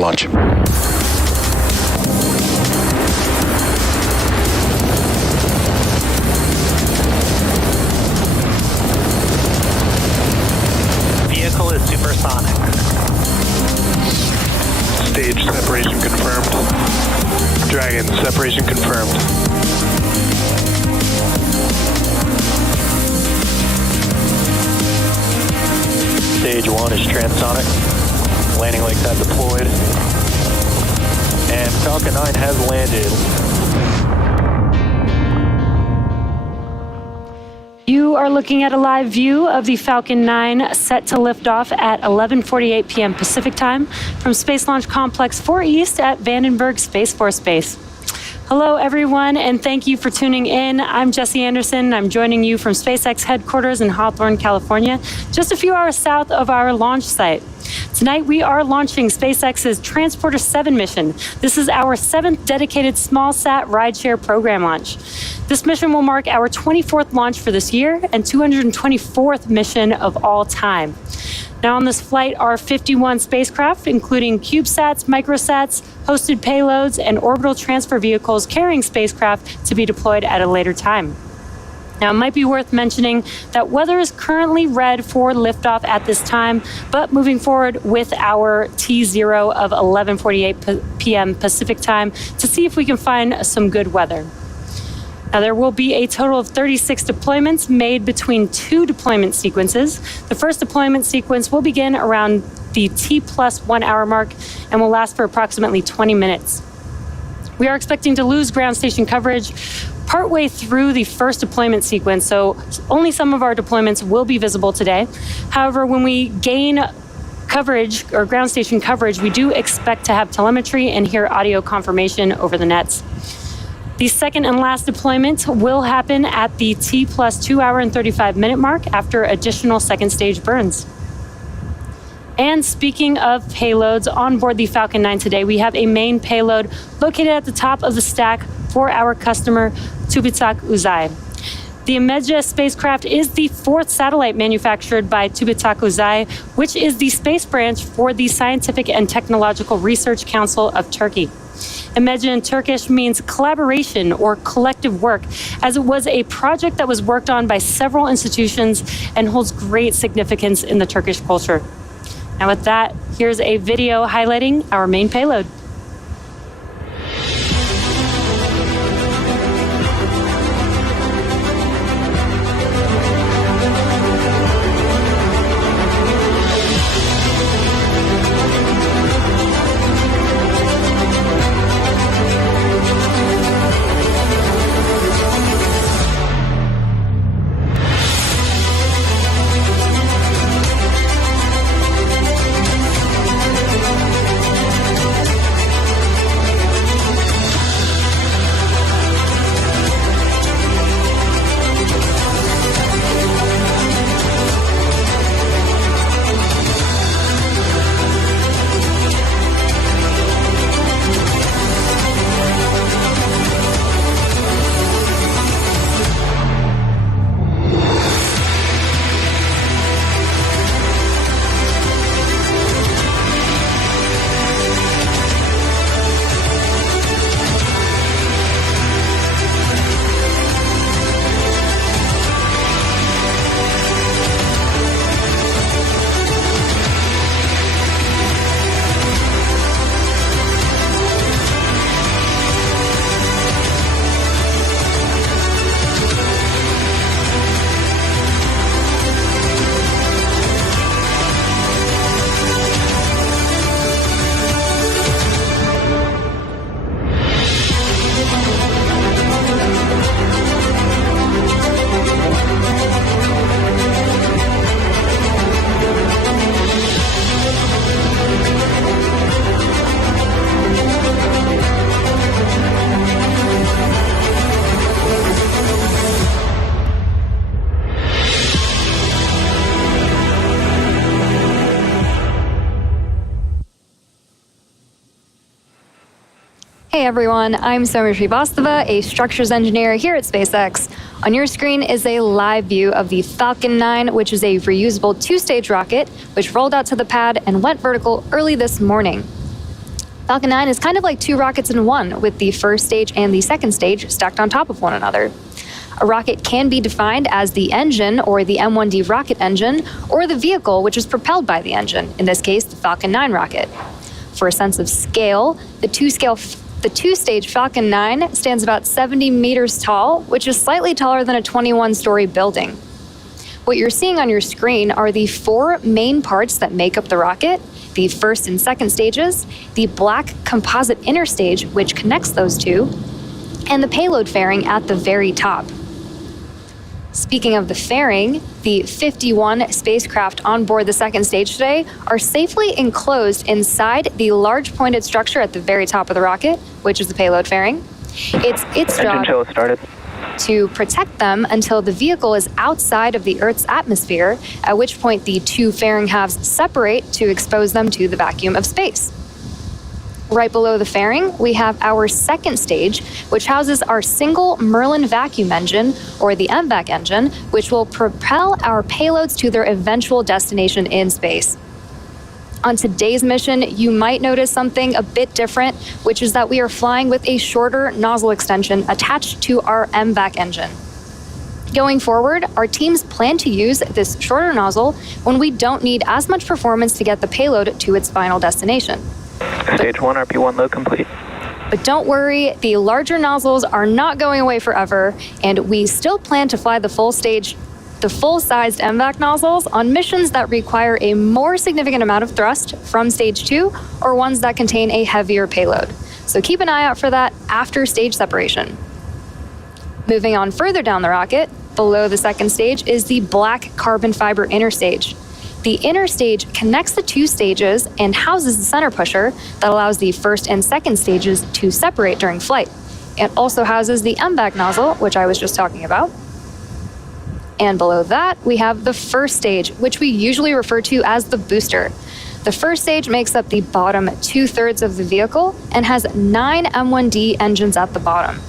launch. Vehicle is supersonic. Stage separation confirmed. Dragon, separation confirmed. Stage 1 is transonic. Landing legs have deployed. And Falcon 9 has landed. You are looking at a live view of the Falcon 9 set to lift off at 11:48 p.m. Pacific time from Space Launch Complex 4 East at Vandenberg Space Force Base. Hello, everyone, and thank you for tuning in. I'm Jessie Anderson. I'm joining you from SpaceX headquarters in Hawthorne, California, just a few hours south of our launch site. Tonight, we are launching SpaceX's Transporter 7 mission. This is our 7th dedicated smallsat rideshare program launch. This mission will mark our 24th launch for this year and 224th mission of all time. Now on this flight are 51 spacecraft, including CubeSats, MicroSats, hosted payloads, and orbital transfer vehicles carrying spacecraft to be deployed at a later time. Now, it might be worth mentioning that weather is currently red for liftoff at this time, but moving forward with our T0 of 11:48 p.m. Pacific time to see if we can find some good weather. Now, there will be a total of 36 deployments made between 2 deployment sequences. The first deployment sequence will begin around the T+1 hour mark and will last for approximately 20 minutes. We are expecting to lose ground station coverage partway through the first deployment sequence, so only some of our deployments will be visible today. However, when we gain coverage or ground station coverage, we do expect to have telemetry and hear audio confirmation over the nets. The second and last deployment will happen at the T+2 hour and 35 minute mark after additional second stage burns. And speaking of payloads, on board the Falcon 9 today, we have a main payload located at the top of the stack for our customer, Tubitsak Uzai. The MECO spacecraft is the 4th satellite manufactured by Tubitsak Uzai, which is the space branch for the Scientific and Technological Research Council of Turkey. MECO in Turkish means collaboration or collective work, as it was a project that was worked on by several institutions and holds great significance in the Turkish culture. Now with that, here's a video highlighting our main payload. Hey everyone, I'm Soumya Srivastava, a structures engineer here at SpaceX. On your screen is a live view of the Falcon 9, which is a reusable 2-stage rocket, which rolled out to the pad and went vertical early this morning. Falcon 9 is kind of like two rockets in one, with the first stage and the second stage stacked on top of one another. A rocket can be defined as the engine, or the M1D rocket engine, or the vehicle which is propelled by the engine, in this case, the Falcon 9 rocket. For a sense of scale, the two-stage Falcon 9 stands about 70 meters tall, which is slightly taller than a 21-story building. What you're seeing on your screen are the four main parts that make up the rocket: the first and second stages, the black composite inner stage, which connects those two, and the payload fairing at the very top. Speaking of the fairing, the 51 spacecraft on board the second stage today are safely enclosed inside the large pointed structure at the very top of the rocket, which is the payload fairing. It's its job to protect them until the vehicle is outside of the Earth's atmosphere, at which point the two fairing halves separate to expose them to the vacuum of space. Right below the fairing, we have our second stage, which houses our single Merlin vacuum engine, or the MVAC engine, which will propel our payloads to their eventual destination in space. On today's mission, you might notice something a bit different, which is that we are flying with a shorter nozzle extension attached to our MVAC engine. Going forward, our teams plan to use this shorter nozzle when we don't need as much performance to get the payload to its final destination. Stage 1, RP1 load complete. But don't worry, the larger nozzles are not going away forever, and we still plan to fly the full-sized MVAC nozzles on missions that require a more significant amount of thrust from stage 2, or ones that contain a heavier payload. So keep an eye out for that after stage separation. Moving on further down the rocket, below the second stage is the black carbon fiber inner stage. The inner stage connects the two stages and houses the center pusher that allows the first and second stages to separate during flight. It also houses the MVAC nozzle, which I was just talking about. And below that, we have the first stage, which we usually refer to as the booster. The first stage makes up the bottom 2/3 of the vehicle and has 9 M1D engines at the bottom.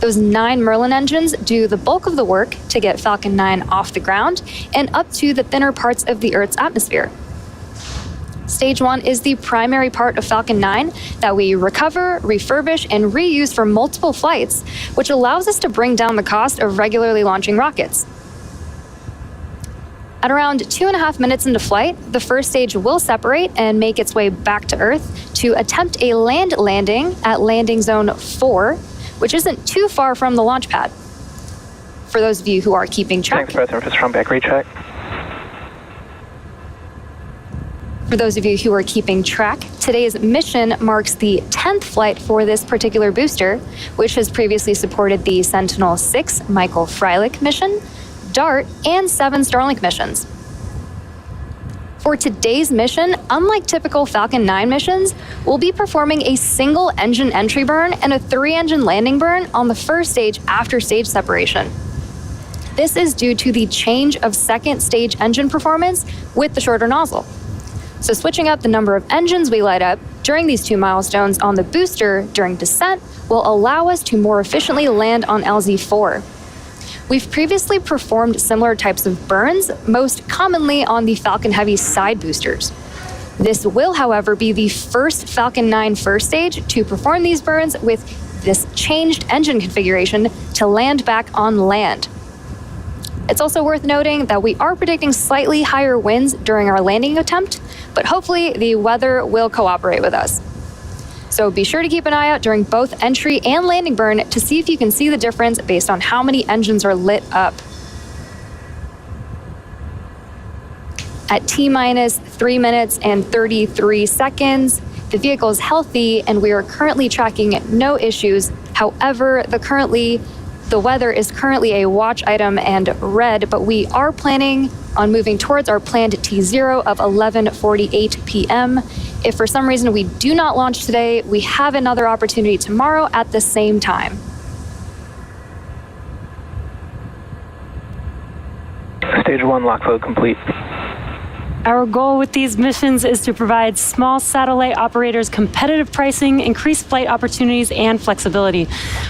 Those 9 Merlin engines do the bulk of the work to get Falcon 9 off the ground and up to the thinner parts of the Earth's atmosphere. Stage 1 is the primary part of Falcon 9 that we recover, refurbish, and reuse for multiple flights, which allows us to bring down the cost of regularly launching rockets. At around 2.5 minutes into flight, the first stage will separate and make its way back to Earth to attempt a land landing at landing zone 4, which isn't too far from the launch pad. For those of you who are keeping track. Thanks, President, from back recheck. For those of you who are keeping track, today's mission marks the 10th flight for this particular booster, which has previously supported the Sentinel-6 Michael Freilich mission, DART, and 7 Starlink missions. For today's mission, unlike typical Falcon 9 missions, we'll be performing a single engine entry burn and a 3-engine landing burn on the first stage after stage separation. This is due to the change of second stage engine performance with the shorter nozzle. So switching up the number of engines we light up during these 2 milestones on the booster during descent will allow us to more efficiently land on LZ-4. We've previously performed similar types of burns, most commonly on the Falcon Heavy side boosters. This will, however, be the first Falcon 9 first stage to perform these burns with this changed engine configuration to land back on land. It's also worth noting that we are predicting slightly higher winds during our landing attempt, but hopefully the weather will cooperate with us. So be sure to keep an eye out during both entry and landing burn to see if you can see the difference based on how many engines are lit up. At T-minus 3 minutes and 33 seconds, the vehicle is healthy and we are currently tracking no issues. However, the weather is currently a watch item and red, but we are planning on moving towards our planned T0 of 11:48 p.m. If for some reason we do not launch today, we have another opportunity tomorrow at the same time. Stage 1 lock load complete. Our goal with these missions is to provide small satellite operators competitive pricing, increased flight opportunities, and flexibility.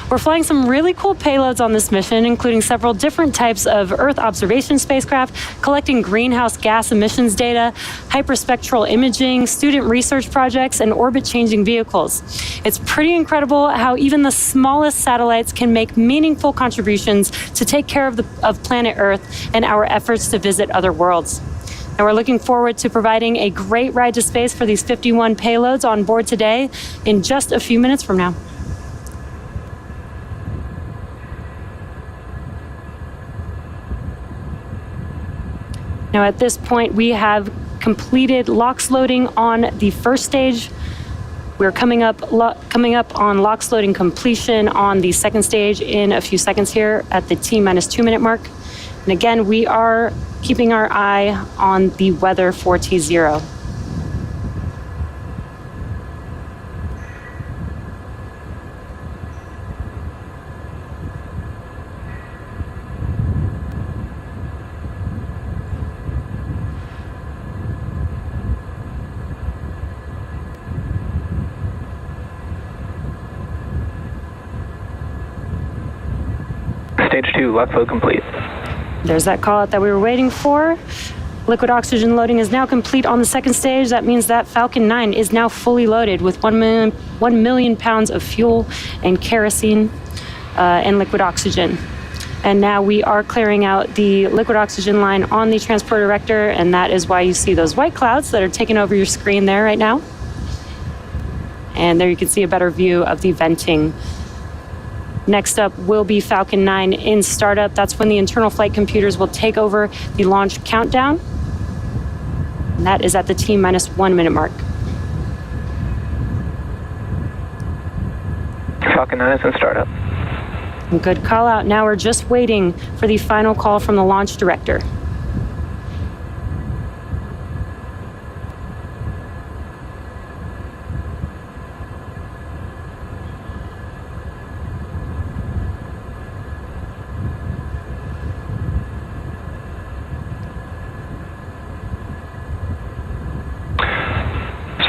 We're flying some really cool payloads on this mission, including several different types of Earth observation spacecraft, collecting greenhouse gas emissions data, hyperspectral imaging, student research projects, and orbit-changing vehicles. It's pretty incredible how even the smallest satellites can make meaningful contributions to take care of planet Earth and our efforts to visit other worlds. And we're looking forward to providing a great ride to space for these 51 payloads on board today in just a few minutes from now. Now at this point, we have completed LOX loading on the first stage. We're coming up on LOX loading completion on the second stage in a few seconds here at the T-2 minute mark. And again, we are keeping our eye on the weather for T0. Stage 2, LOX load complete. There's that call out that we were waiting for. Liquid oxygen loading is now complete on the second stage. That means that Falcon 9 is now fully loaded with 1 million pounds of fuel and kerosene and liquid oxygen. And now we are clearing out the liquid oxygen line on the transporter director, and that is why you see those white clouds that are taking over your screen there right now. And there you can see a better view of the venting. Next up will be Falcon 9 in startup. That's when the internal flight computers will take over the launch countdown. And that is at the T-1 minute mark. Falcon 9 is in startup. Good call out. Now we're just waiting for the final call from the launch director.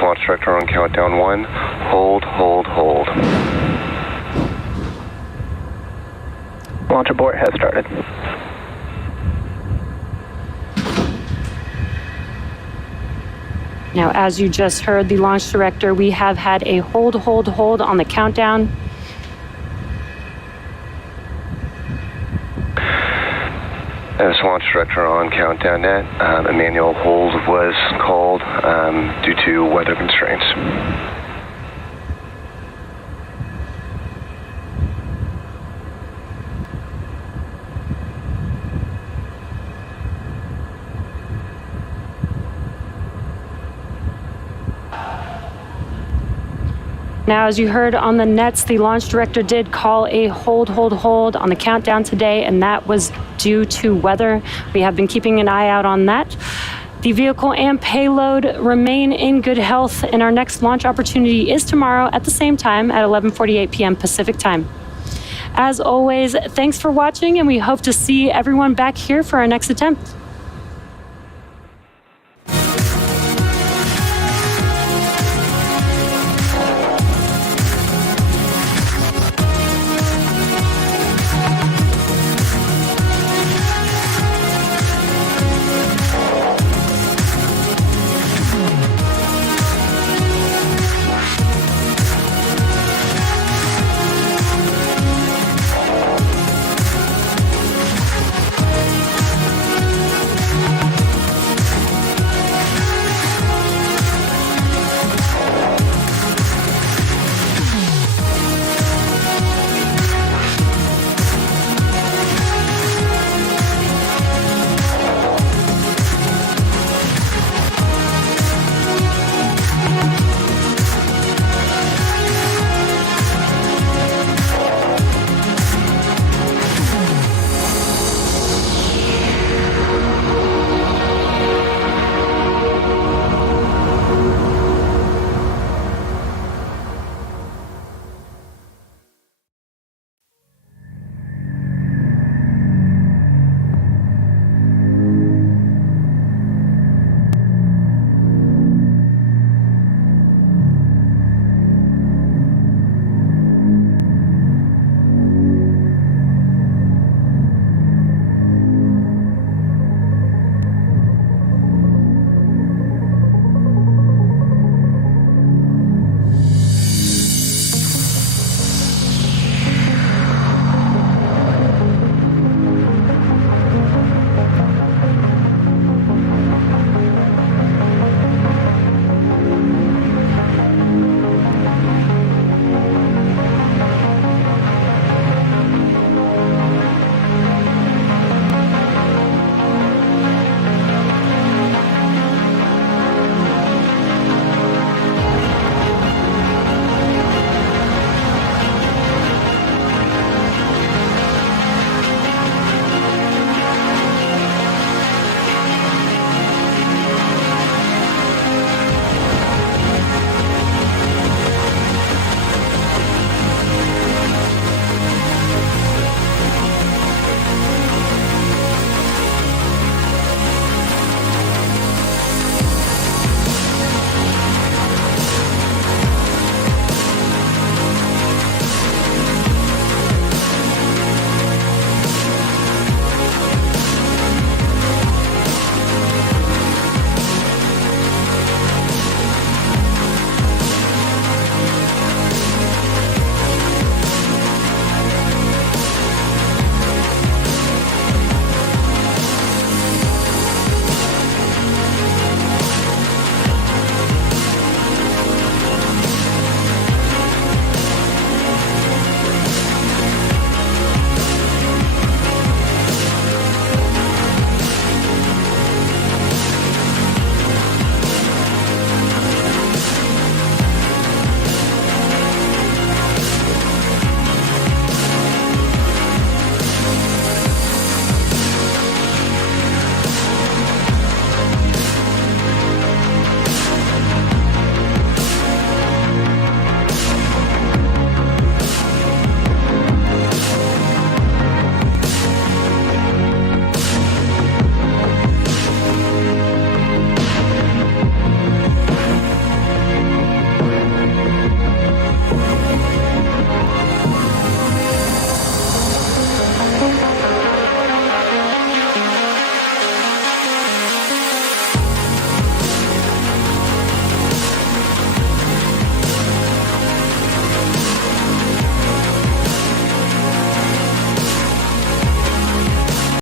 Launch director on countdown 1. Hold. Launch abort has started. Now, as you just heard the launch director, we have had a hold on the countdown. As launch director on countdown net, a manual hold was called due to weather constraints. Now, as you heard on the nets, the launch director did call a hold on the countdown today, and that was due to weather. We have been keeping an eye out on that. The vehicle and payload remain in good health, and our next launch opportunity is tomorrow at the same time at 11:48 p.m. Pacific time. As always, thanks for watching, and we hope to see everyone back here for our next attempt.